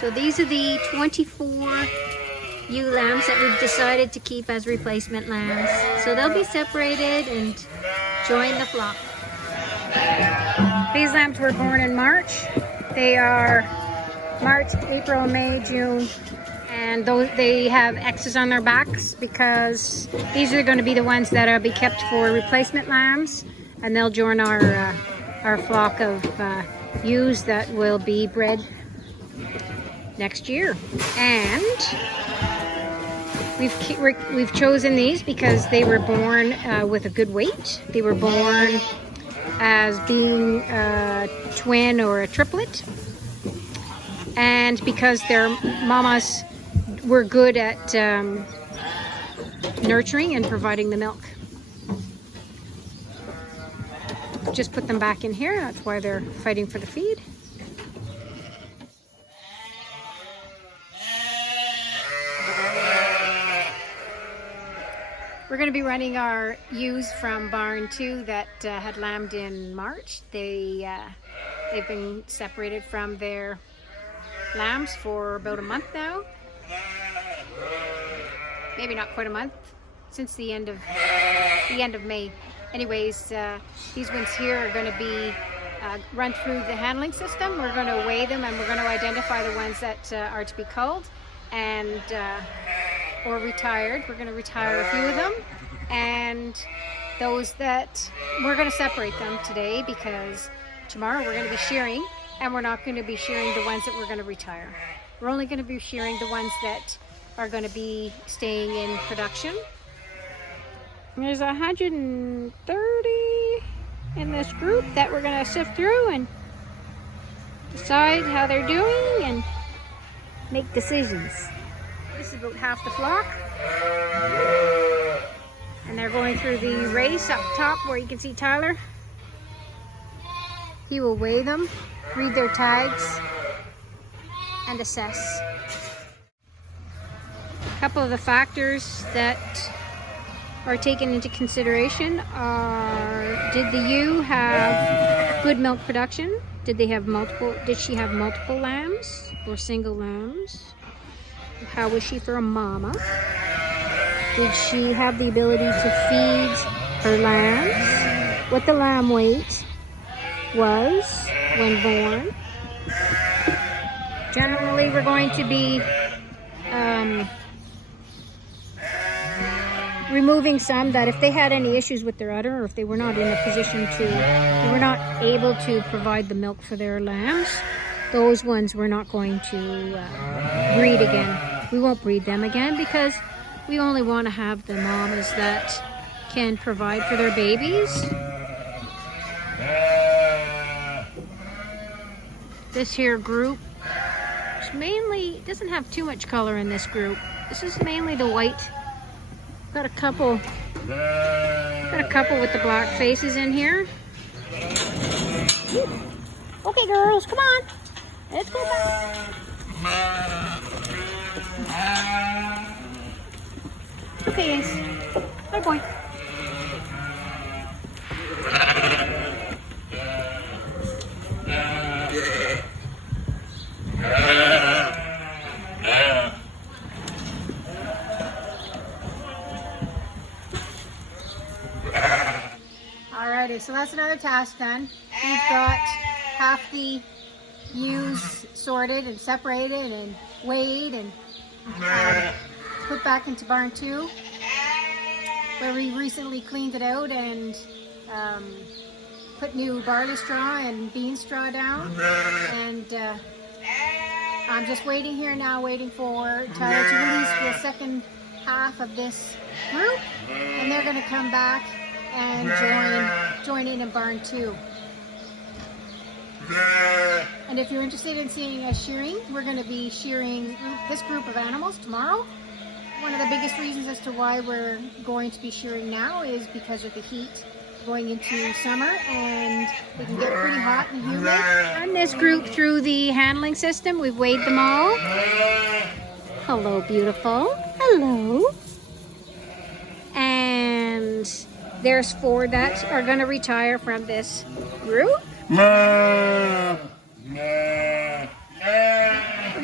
So these are the 24 ewe lambs that we've decided to keep as replacement lambs. So they'll be separated and join the flock. These lambs were born in March. They are March, April, May, June, and they have X's on their backs because these are going to be the ones that will be kept for replacement lambs, and they'll join our flock of ewes that will be bred next year. And we've chosen these because they were born with a good weight. They were born as being a twin or a triplet, and because their mamas were good at nurturing and providing the milk. Just put them back in here. That's why they're fighting for the feed. We're going to be running our ewes from barn 2 that had lambed in March. They've been separated from their lambs for about a month now. Maybe not quite a month, since the end of May. Anyways, these ones here are going to be run through the handling system. We're going to weigh them, and we're going to identify the ones that are to be culled and or retired. We're going to retire a few of them, and those that we're going to separate them today because tomorrow we're going to be shearing, and we're not going to be shearing the ones that we're going to retire. We're only going to be shearing the ones that are going to be staying in production. There's 130 in this group that we're going to sift through and decide how they're doing and make decisions. This is about half the flock, and they're going through the race up top where you can see Tyler. He will weigh them, read their tags, and assess. A couple of the factors that are taken into consideration are: did the ewe have good milk production? Did she have multiple lambs or single lambs? How was she for a mama? Did she have the ability to feed her lambs? What the lamb weight was when born? Generally, we're going to be removing some that if they had any issues with their udder, or if they were not in a position they were not able to provide the milk for their lambs, those ones we're not going to breed again. We won't breed them again because we only want to have the mamas that can provide for their babies. This here group mainly doesn't have too much color in this group. This is mainly the white. Got a couple with the black faces in here. Okay, girls, come on. Let's go back. Okay, guys. Good boy. Alrighty, so that's another task done. We've got half the ewes sorted and separated and weighed and put back into barn 2, where we recently cleaned it out and put new barley straw and bean straw down. And I'm just waiting here now, waiting for Tyler to release the second half of this group, and they're going to come back and join in barn 2. And if you're interested in seeing us shearing, we're going to be shearing this group of animals tomorrow. One of the biggest reasons as to why we're going to be shearing now is because of the heat going into summer, and it can get pretty hot and humid. Run this group through the handling system. We've weighed them all. Hello, beautiful. Hello. And there's 4 that are going to retire from this group. Look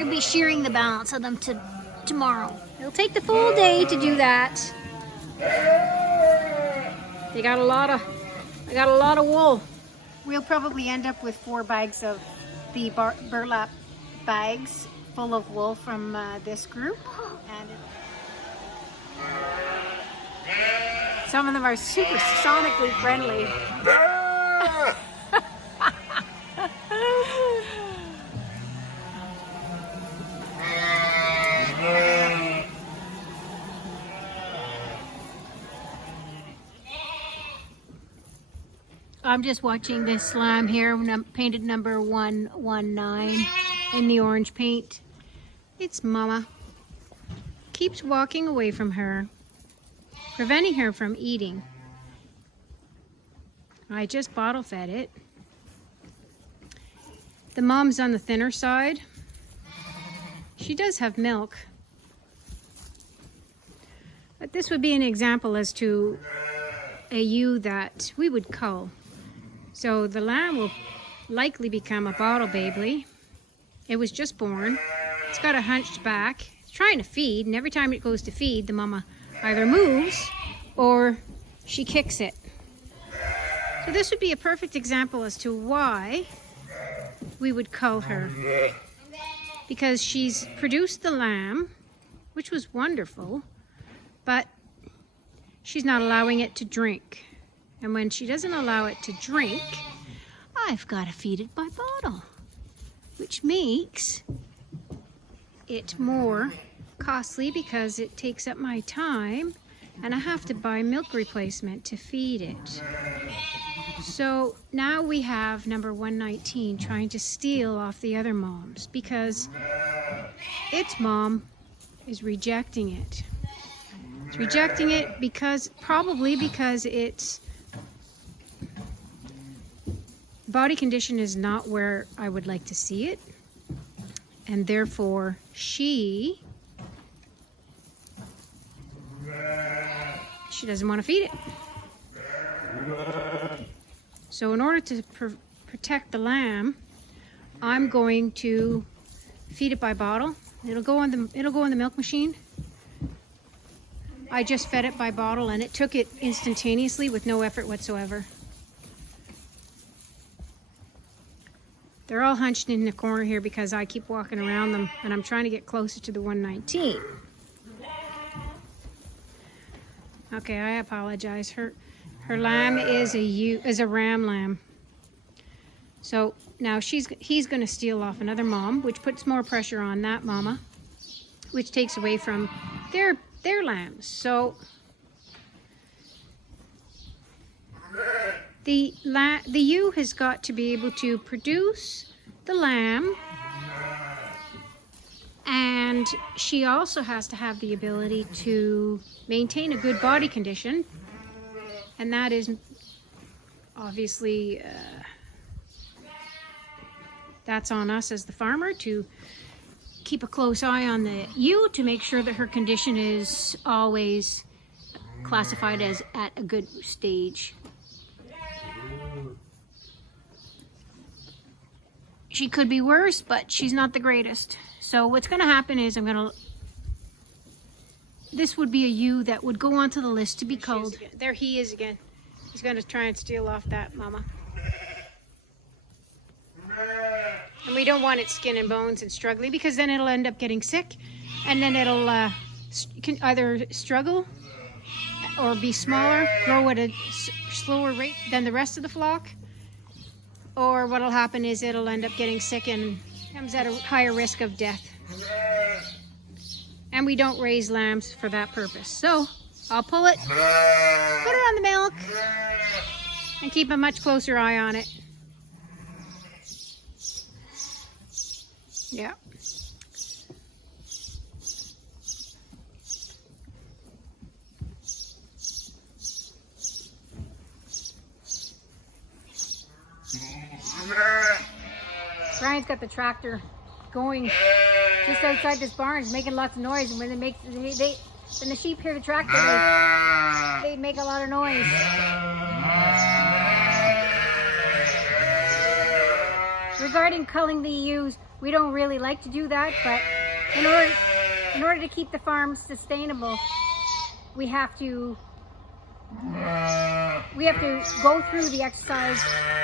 at be shearing the balance of them tomorrow. It'll take the full day to do that. They got a lot of wool. We'll probably end up with 4 bags of the burlap bags full of wool from this group. And some of them are super sonically friendly. I'm just watching this lamb here, painted number 119 in the orange paint. It's Mama. Keeps walking away from her, preventing her from eating. I just bottle fed it. The mom's on the thinner side. She does have milk. But this would be an example as to a ewe that we would cull. So the lamb will likely become a bottle baby. It was just born. It's got a hunched back. It's trying to feed, and every time it goes to feed, the mama either moves or she kicks it. So this would be a perfect example as to why we would cull her. Because she's produced the lamb, which was wonderful, but she's not allowing it to drink. And when she doesn't allow it to drink, I've got to feed it by bottle, which makes it more costly because it takes up my time and I have to buy milk replacement to feed it. So now we have number 119 trying to steal off the other moms because its mom is rejecting it. It's rejecting it probably because its body condition is not where I would like to see it, and therefore she doesn't want to feed it. So in order to protect the lamb, I'm going to feed it by bottle. It'll go in the milk machine. I just fed it by bottle and it took it instantaneously with no effort whatsoever. They're all hunched in the corner here because I keep walking around them and I'm trying to get closer to the 119. Okay, I apologize. Her lamb is a ram lamb. So now he's going to steal off another mom, which puts more pressure on that mama, which takes away from their lambs. So the ewe has got to be able to produce the lamb, and she also has to have the ability to maintain a good body condition, and that is obviously that's on us as the farmer to keep a close eye on the ewe to make sure that her condition is always classified as at a good stage. She could be worse, but she's not the greatest. So what's going to happen is this would be a ewe that would go onto the list to be culled. There he is again. He's going to try and steal off that mama. And we don't want it skin and bones and struggling because then it'll end up getting sick and then it'll can either struggle or be smaller, grow at a slower rate than the rest of the flock, or what'll happen is it'll end up getting sick and comes at a higher risk of death. And we don't raise lambs for that purpose. So I'll pull it, put it on the milk, and keep a much closer eye on it. Yeah. Brian's got the tractor going just outside this barn, making lots of noise, and when when the sheep hear the tractor, they make a lot of noise. Regarding culling the ewes, We don't really like to do that, but in order to keep the farm sustainable, we have to go through the exercise,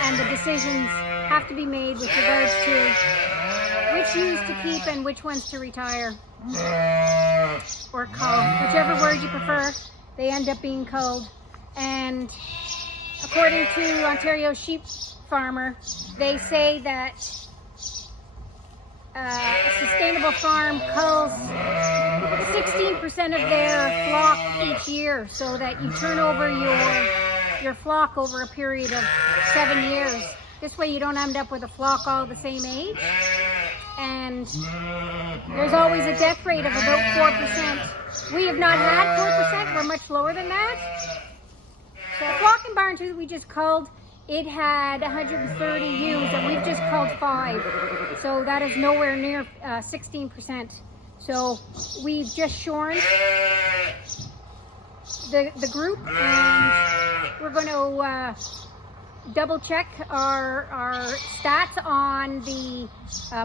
and the decisions have to be made with regards to which ewes to keep and which ones to retire or cull, whichever word you prefer. They end up being culled. And according to Ontario Sheep Farmer, they say that a sustainable farm culls 16% of their flock each year, so that you turn over your flock over a period of 7 years. This way you don't end up with a flock all the same age. And there's always a death rate of about 4%. We have not had 4%, we're much lower than that. So a flock in barn tooth we just culled, it had 130 ewes, and we've just culled 5. So that is nowhere near 16%. So we've just shorn the group, and we're going to double check our stats on the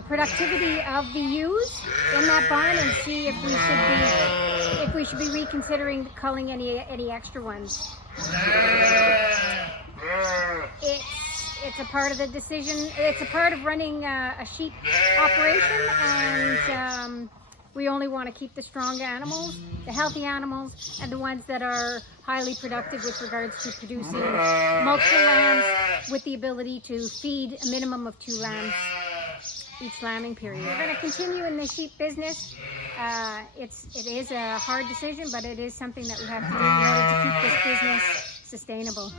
productivity of the ewes in that barn, and see if we should be reconsidering culling any extra ones. It's a part of the decision. It's a part of running a sheep operation, and we only want to keep the strong animals, the healthy animals, and the ones that are highly productive with regards to producing multiple lambs with the ability to feed a minimum of 2 lambs each lambing period. We're going to continue in the sheep business. It is a hard decision, but it is something that we have to do in order to keep this business sustainable.